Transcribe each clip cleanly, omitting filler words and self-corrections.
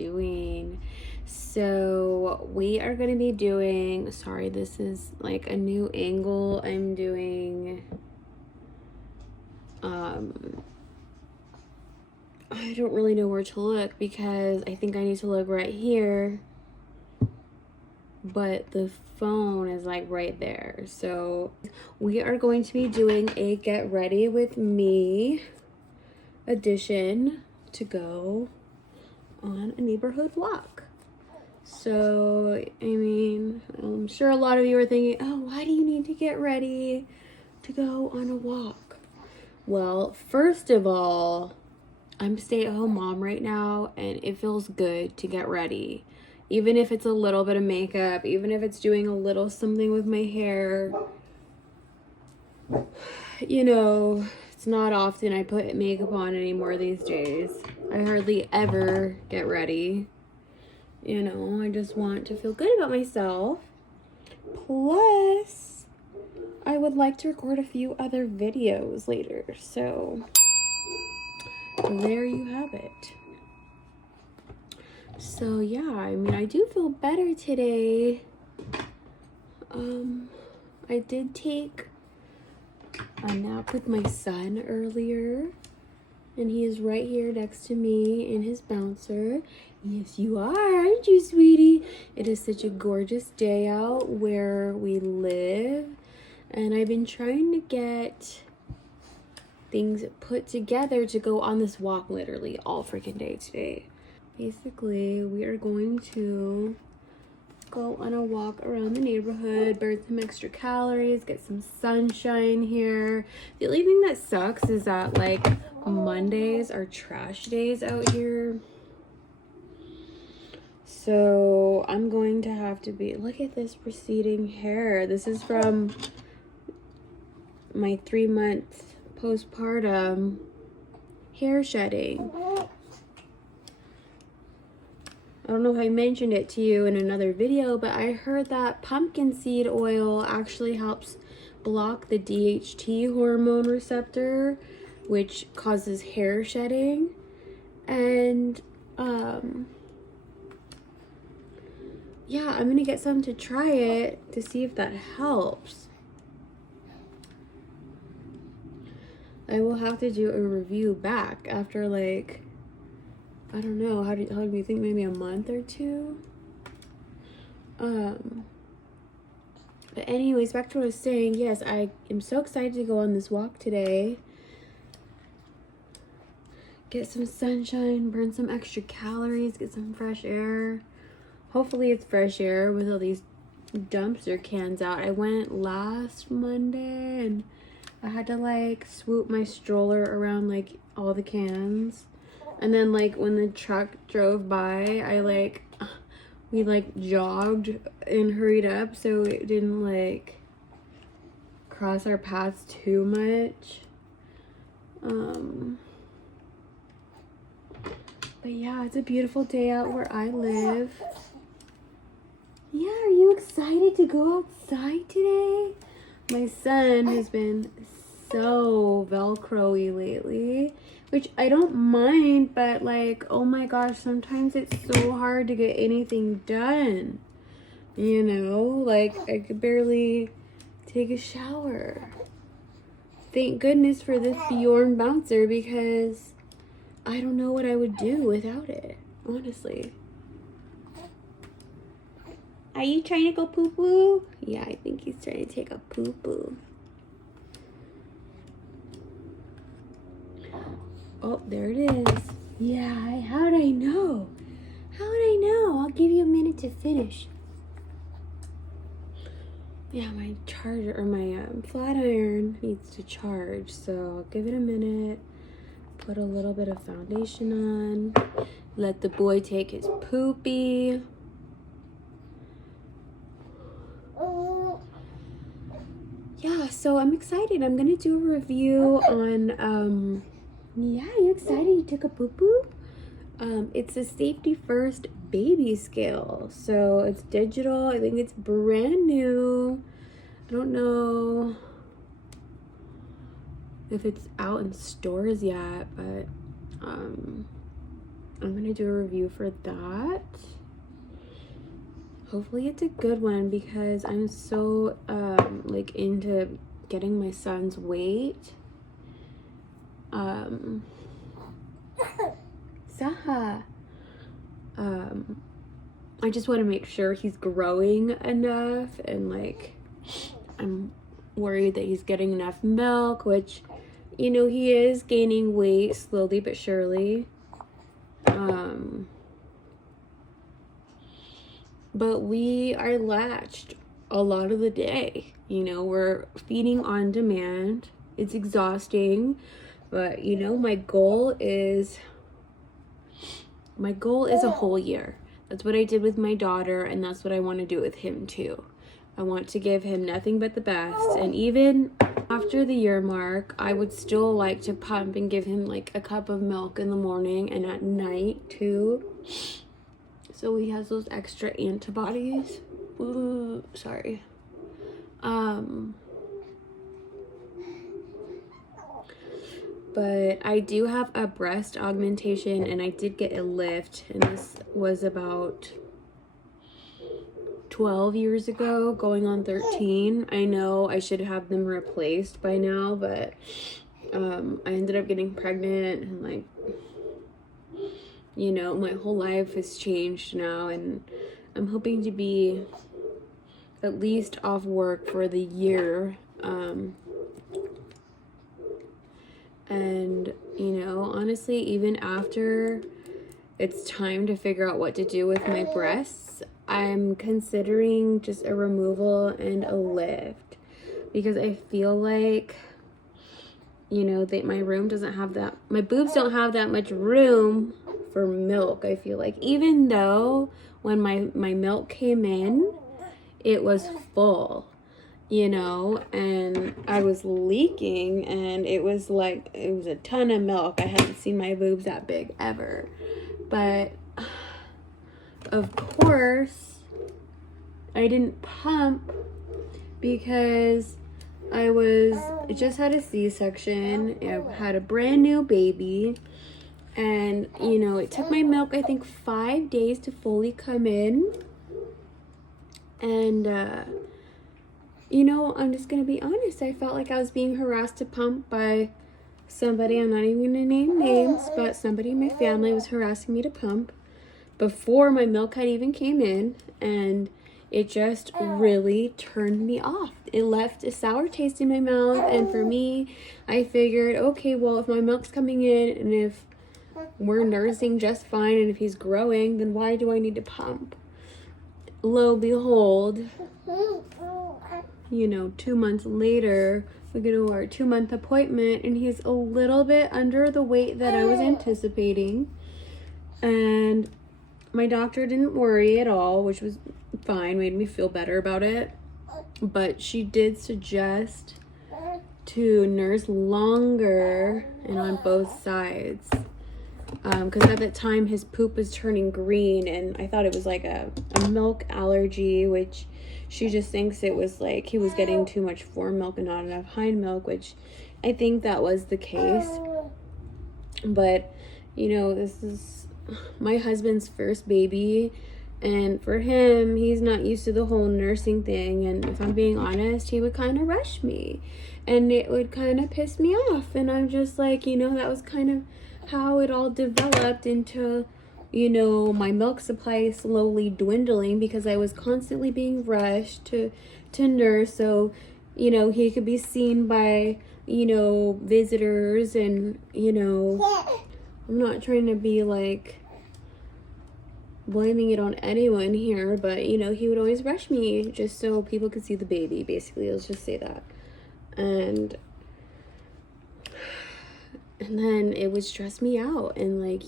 doing. So we are going to be doing, sorry, this is like a new angle I'm doing. I don't really know where to look because I think I need to look right here, but the phone is like right there. So we are going to be doing a get ready with me edition to go on a neighborhood walk. So, I mean, I'm sure a lot of you are thinking, oh, why do you need to get ready to go on a walk? Well, first of all, I'm a stay-at-home mom right now, and it feels good to get ready. Even if it's a little bit of makeup, even if it's doing a little something with my hair. You know, it's not often I put makeup on anymore these days. I hardly ever get ready. You know, I just want to feel good about myself. Plus, I would like to record a few other videos later. So, there you have it. So, yeah, I mean, I do feel better today. I did take a nap with my son earlier. And he is right here next to me in his bouncer. Yes, you are, aren't you, sweetie? It is such a gorgeous day out where we live. And I've been trying to get things put together to go on this walk literally all freaking day today. Basically, we are going to go on a walk around the neighborhood, burn some extra calories, get some sunshine here. The only thing that sucks is that like Mondays are trash days out here. So I'm going to have to be, look at this receding hair. This is from my 3-month postpartum hair shedding. I don't know if I mentioned it to you in another video, but I heard that pumpkin seed oil actually helps block the DHT hormone receptor, which causes hair shedding. And yeah, I'm gonna get some to try it to see if that helps. I will have to do a review back after like, I don't know, how do you think, maybe a month or two? But anyways, back to what I was saying. Yes, I am so excited to go on this walk today. Get some sunshine, burn some extra calories, get some fresh air. Hopefully it's fresh air with all these dumpster cans out. I went last Monday and I had to like swoop my stroller around like all the cans. And then like when the truck drove by, we like jogged and hurried up so it didn't like cross our paths too much. But yeah, it's a beautiful day out where I live. Yeah, are you excited to go outside today? My son has been so Velcro-y lately, which I don't mind, but like, oh my gosh, sometimes it's so hard to get anything done. You know, like I could barely take a shower. Thank goodness for this Bjorn bouncer because I don't know what I would do without it, honestly. Are you trying to go poo-poo? Yeah, I think he's trying to take a poo-poo. Oh, there it is. Yeah, how'd I know? How'd I know? I'll give you a minute to finish. Yeah, my charger, or my flat iron needs to charge, so I'll give it a minute. Put a little bit of foundation on. Let the boy take his poopy. Yeah, so I'm excited. I'm gonna do a review on, yeah, you excited you took a poo-poo? It's a Safety First baby scale. So it's digital. I think it's brand new. I don't know if it's out in stores yet, but I'm gonna do a review for that. Hopefully it's a good one because I'm so like into getting my son's weight. Saha. I just want to make sure he's growing enough, and like I'm worried that he's getting enough milk, which, you know, he is gaining weight slowly but surely. But we are latched a lot of the day. You know, we're feeding on demand. It's exhausting, but you know, my goal is a whole year. That's what I did with my daughter, and that's what I want to do with him too. I want to give him nothing but the best, and even after the year mark, I would still like to pump and give him like a cup of milk in the morning and at night too, so he has those extra antibodies. Ooh, sorry. But I do have a breast augmentation, and I did get a lift, and this was about 12 years ago, going on 13. I know I should have them replaced by now, but I ended up getting pregnant, and like, you know, my whole life has changed now, and I'm hoping to be at least off work for the year. And, you know, honestly, even after it's time to figure out what to do with my breasts, I'm considering just a removal and a lift, because I feel like, you know, that my boobs don't have that much room for milk. I feel like, even though when my milk came in, it was full, you know, and I was leaking, and it was a ton of milk. I hadn't seen my boobs that big ever. But of course I didn't pump because I just had a C-section. I had a brand new baby, and you know, it took my milk, I think, 5 days to fully come in. And you know, I'm just gonna be honest, I felt like I was being harassed to pump by somebody. I'm not even gonna name names, but somebody in my family was harassing me to pump before my milk had even came in, and it just really turned me off. It left a sour taste in my mouth, and for me, I figured, okay, well, if my milk's coming in, and if we're nursing just fine, and if he's growing, then why do I need to pump? Lo and behold, you know, 2 months later, we go to our 2-month appointment, and he's a little bit under the weight that I was anticipating. And my doctor didn't worry at all, which was fine, made me feel better about it. But she did suggest to nurse longer and on both sides. Because at that time his poop was turning green, and I thought it was like a milk allergy, which she just thinks it was like he was getting too much fore milk and not enough hind milk, which I think that was the case. But, you know, this is my husband's first baby, and for him, he's not used to the whole nursing thing, and if I'm being honest, he would kind of rush me, and it would kind of piss me off, and I'm just like, you know, that was kind of how it all developed into, you know, my milk supply slowly dwindling because I was constantly being rushed to nurse, so, you know, he could be seen by, you know, visitors, and, you know, I'm not trying to be like blaming it on anyone here, but, you know, he would always rush me just so people could see the baby, basically. Let's just say that. And then it would stress me out, and like,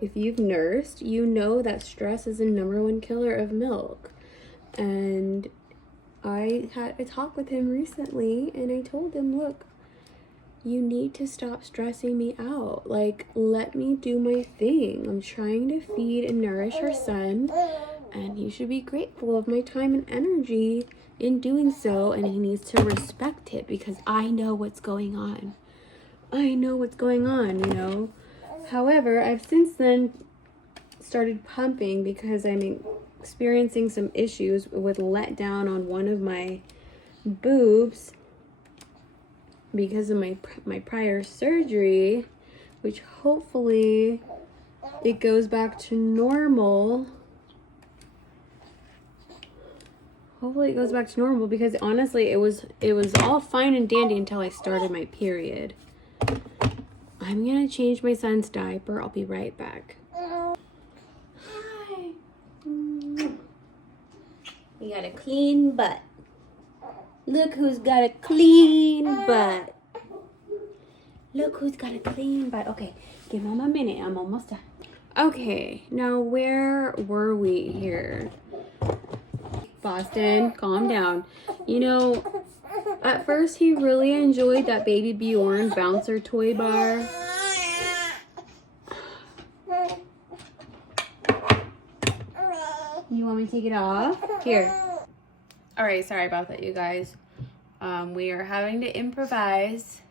if you've nursed, you know that stress is the #1 killer of milk. And I had a talk with him recently, and I told him, look, you need to stop stressing me out. Like, let me do my thing. I'm trying to feed and nourish your son, and you should be grateful of my time and energy in doing so, and he needs to respect it because I know what's going on. I know what's going on, you know. However, I've since then started pumping because I'm experiencing some issues with letdown on one of my boobs because of my prior surgery, which hopefully it goes back to normal. Hopefully it goes back to normal, because honestly it was all fine and dandy until I started my period. I'm gonna change my son's diaper. I'll be right back. Hi. You got a clean butt. Look who's got a clean butt. Look who's got a clean butt. Okay, give Mom a minute. I'm almost done. Okay, now where were we here? Boston, calm down. You know, at first he really enjoyed that Baby Bjorn bouncer toy bar. You want me to take it off? Here. Alright, sorry about that, you guys. We are having to improvise.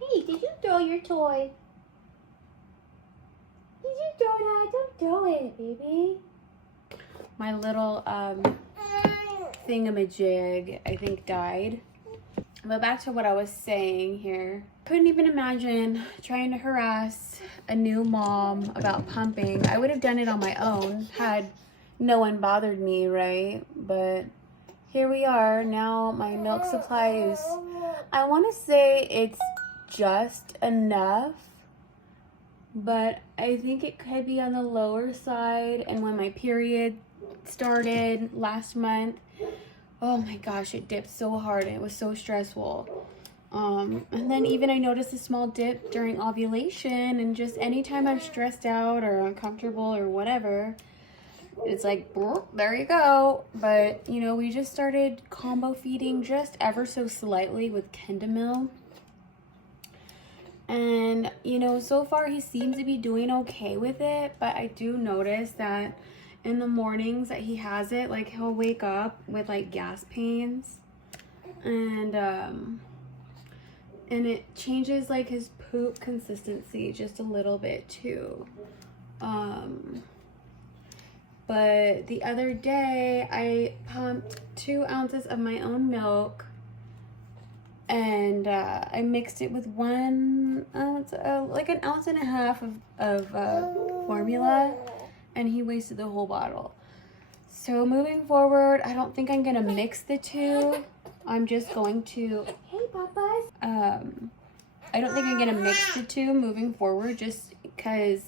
Hey, did you throw your toy? Did you throw that? Don't throw it, baby. My little thingamajig, I think, died. But back to what I was saying here. Couldn't even imagine trying to harass a new mom about pumping. I would have done it on my own had no one bothered me, right? But here we are. Now my milk supply is, I want to say it's just enough, but I think it could be on the lower side. And when my period started last month, oh my gosh, it dipped so hard. It was so stressful. And then even I noticed a small dip during ovulation, and just anytime I'm stressed out or uncomfortable or whatever, it's like, there you go. But you know, we just started combo feeding just ever so slightly with Kendamil. And you know, so far he seems to be doing okay with it, but I do notice that in the mornings that he has it, like he'll wake up with like gas pains, and it changes like his poop consistency just a little bit too. But the other day I pumped 2 ounces of my own milk, and I mixed it with 1 ounce, like 1.5 ounces of formula, and he wasted the whole bottle. So moving forward, I don't think I'm gonna mix the two. I'm just going to, hey papas. I don't think I'm gonna mix the two moving forward, just because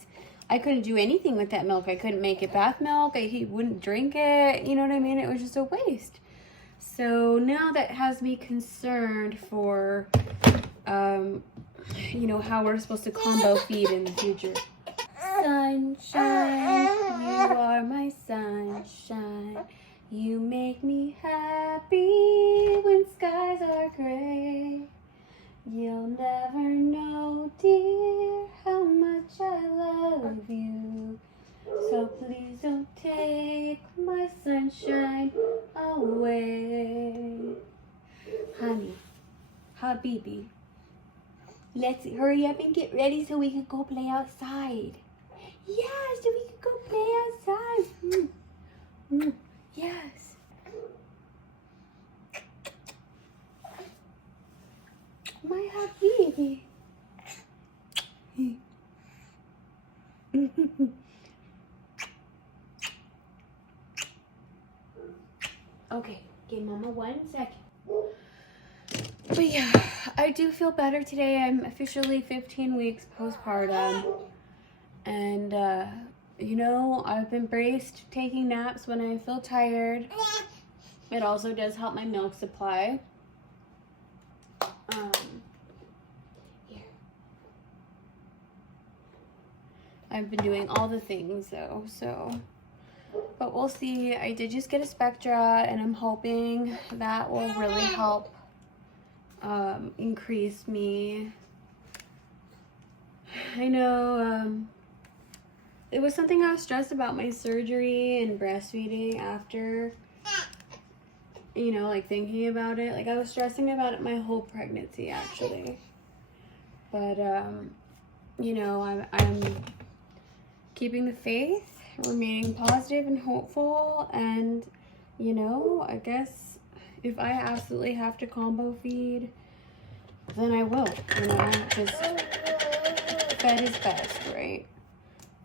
I couldn't do anything with that milk. I couldn't make it bath milk. He wouldn't drink it. You know what I mean? It was just a waste. So now that has me concerned for, you know, how we're supposed to combo feed in the future. Sunshine, you are my sunshine. You make me happy when skies are gray. You'll never know, dear, how much I love you. So please don't take my sunshine away. Honey, Habibi, let's hurry up and get ready so we can go play outside. Yeah, so we can go play outside. Yes. My Habibi. Okay, give Mama 1 second. But yeah, I do feel better today. I'm officially 15 weeks postpartum. And, you know, I've embraced taking naps when I feel tired. It also does help my milk supply. Here. I've been doing all the things though, so. But we'll see. I did just get a Spectra, and I'm hoping that will really help increase me. I know it was something I was stressed about, my surgery and breastfeeding after, you know, like thinking about it. Like I was stressing about it my whole pregnancy actually. But you know, I'm keeping the faith, remaining positive and hopeful, and, you know, I guess if I absolutely have to combo feed, then I will, you know, just fed is best, right?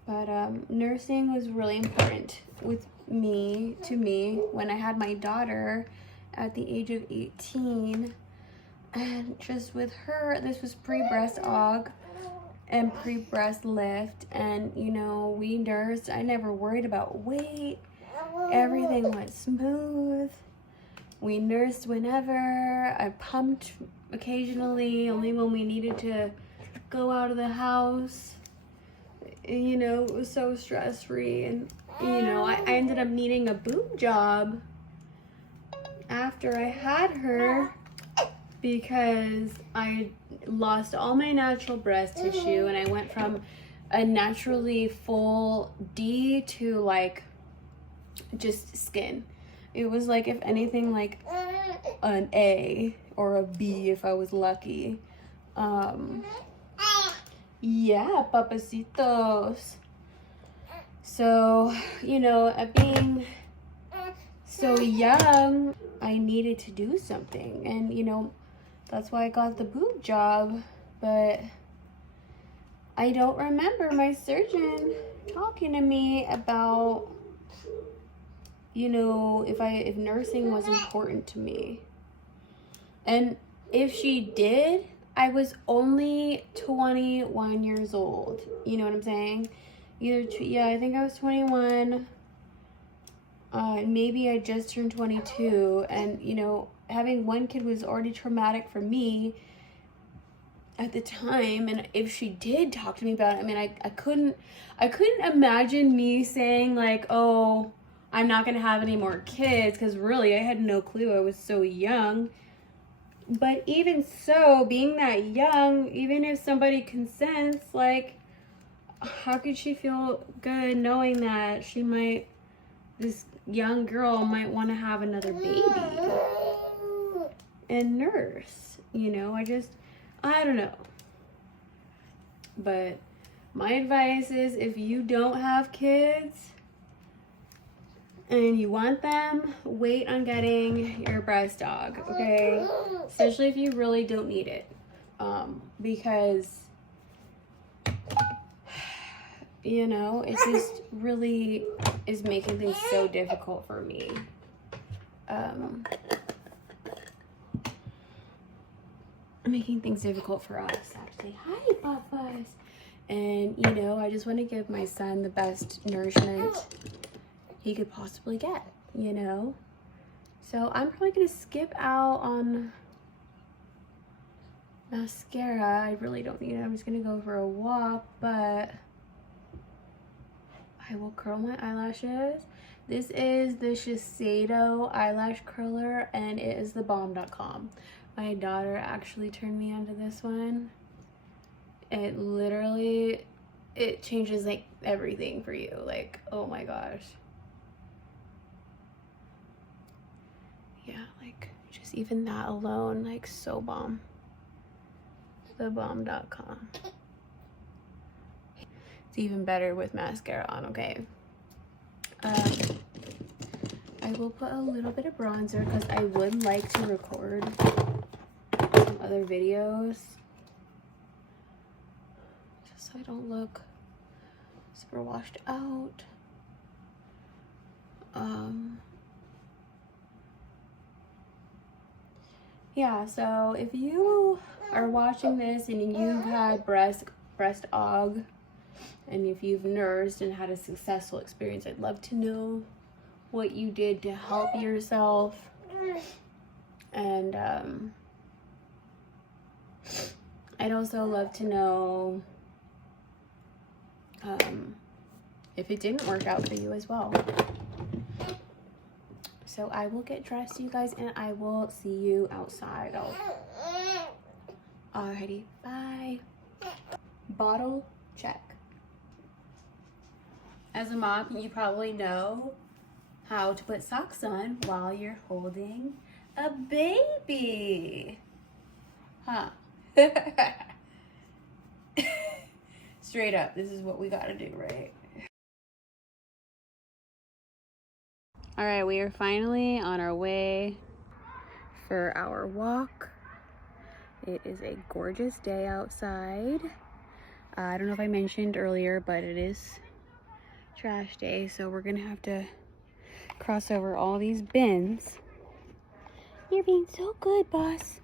But nursing was really important to me, when I had my daughter at the age of 18. And just with her, this was pre-breast aug and pre-breast lift, and you know, we nursed. I never worried about weight. Everything went smooth. We nursed whenever. I pumped occasionally, only when we needed to go out of the house. You know, it was so stress-free. And you know, I ended up needing a boob job after I had her, because I lost all my natural breast tissue, and I went from a naturally full D to like just skin. It was like, if anything, like an A or a B if I was lucky. Yeah, papacitos. So, you know, at being so young, I needed to do something, and you know, that's why I got the boob job. But I don't remember my surgeon talking to me about, you know, if nursing was important to me. And if she did, I was only 21 years old. You know what I'm saying? Yeah, I think I was 21. Maybe I just turned 22, and you know, having one kid was already traumatic for me at the time. And if she did talk to me about it, I mean, I couldn't imagine me saying like, oh, I'm not gonna have any more kids, because really I had no clue. I was so young. But even so, being that young, even if somebody consents, like, how could she feel good knowing that this young girl might want to have another baby and nurse? You know, I don't know. But my advice is, if you don't have kids and you want them, wait on getting your breast aug, okay? Especially if you really don't need it. Because, you know, it just really is making things so difficult for me. Making things difficult for us. I have to say, hi, papas. And, you know, I just want to give my son the best nourishment he could possibly get, you know? So I'm probably going to skip out on mascara. I really don't need it. I'm just going to go for a walk, but I will curl my eyelashes. This is the Shiseido eyelash curler, and it is the bomb.com. My daughter actually turned me onto this one. It literally, it changes like everything for you. Like, oh my gosh. Yeah, like just even that alone, like so bomb. The bomb.com. It's even better with mascara on, okay? I will put a little bit of bronzer because I would like to record some other videos, just so I don't look super washed out. Yeah, so if you are watching this and you've had breast aug, and if you've nursed and had a successful experience, I'd love to know what you did to help yourself. And I'd also love to know if it didn't work out for you as well. So I will get dressed, you guys, and I will see you outside. Alrighty, bye. Bottle check. As a mom, you probably know how to put socks on while you're holding a baby. Huh? Straight up, this is what we gotta do, right? All right, we are finally on our way for our walk. It is a gorgeous day outside. I don't know if I mentioned earlier, but it is trash day, so we're gonna have to cross over all these bins. You're being so good, boss.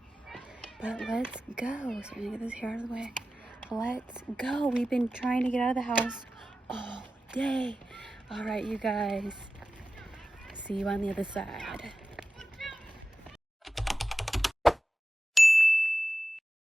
But let's go. So I'm gonna get this hair out of the way. Let's go. We've been trying to get out of the house all day. All right, you guys. See you on the other side.